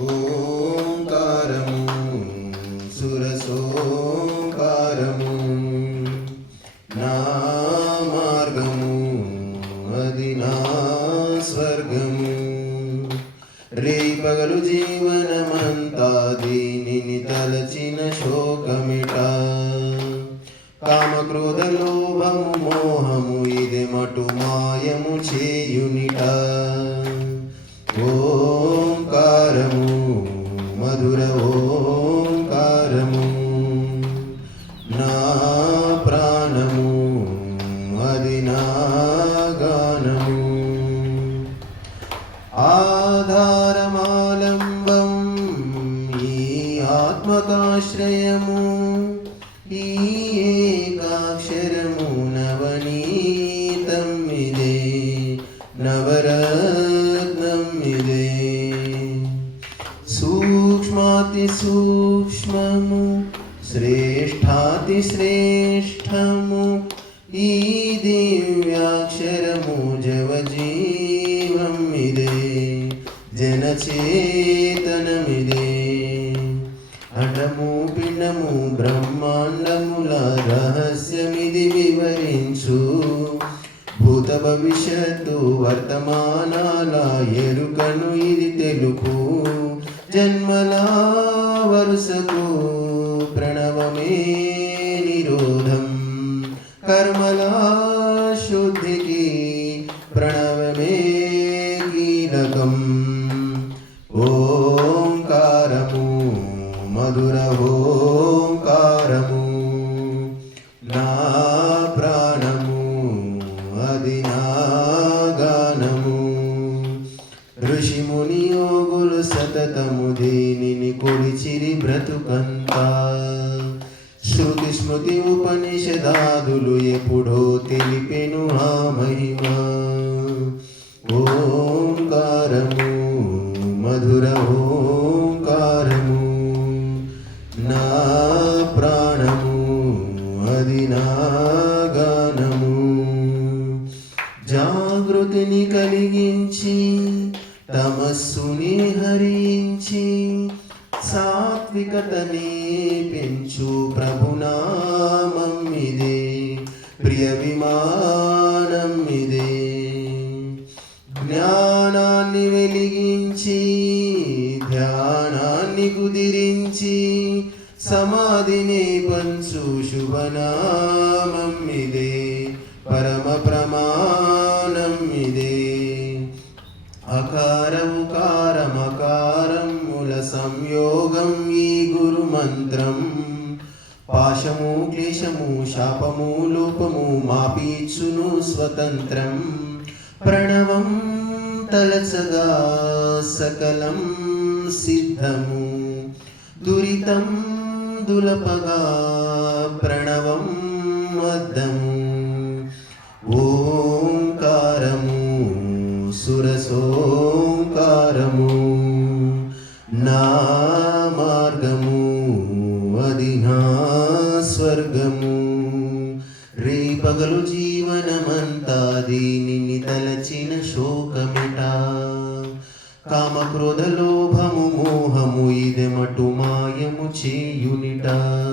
ఓంకారము సురసోంకారము నా మార్గము అది నా స్వర్గము. రే పగలు జీవనమంతా దీనిని తలచిన శోకమిట. కామక్రోధ లోభము మోహము ఇది మటు మాయము చేయునిట. మధుర ఓంకారము నా ప్రాణము అది నా గానము ఆధారమాలంబం ఈ ఆత్మకాశ్రయము ఈ ఏక సూక్ష్మాతి సూక్ష్మము శ్రేష్ఠాతి శ్రేష్టము. ఈ దివ్యాక్షరము జవజీవం ఇదే జనచేతనమిదే. అటము పిండము బ్రహ్మాండముల రహస్యమిది వివరించు. భూత భవిష్యత్తు వర్తమానాల ఎరుకను ఇది తెలుపు. జన్మల వరుసకు ప్రణవమే నిరోధం. కర్మలా శుద్ధికి ప్రణవమే కీలకం. ఓంకారము మధుర ఓంకారము నా ప్రాణము అది నా గానము. ఋషిముని యోగులు సతతము దీనిని కొడిచిరి బ్రతుకంతా. శృతి స్మృతి ఉపనిషదాదులు ఎప్పుడో తెలిపెను ఆ మహిమ. ఓంకారము మధుర ఓంకారము నా ప్రాణము అది నా గానము. జాగృతిని కలిగించి తమస్సుని హరించి సాత్వికతనే పెంచు ప్రభునామం ఇదే ప్రియ విమానం ఇదే. జ్ఞానాన్ని వెలిగించి ధ్యానాన్ని కుదిరించి సమాధిని పంచు శుభనామం ఇదే పరమ ప్రమాణం ఇదే. అకారం ఉకారం అకారముల సంయోగం ఈ గురు మంత్రం. పాశము క్లేశము శాపము లోపము మాపీచును స్వతంత్రం. ప్రణవం తలచగా సకలం సిద్ధము. దురితం దులపగా ప్రణవం వద్దము సురసోంకారము నా మార్గము అది నా స్వర్గము. రే పగలు జీవనమంతా దీనిని తలచిన శోకమిట. కామక్రోధ లోభము మోహము ఇదెమటు మాయము చేయునిటా.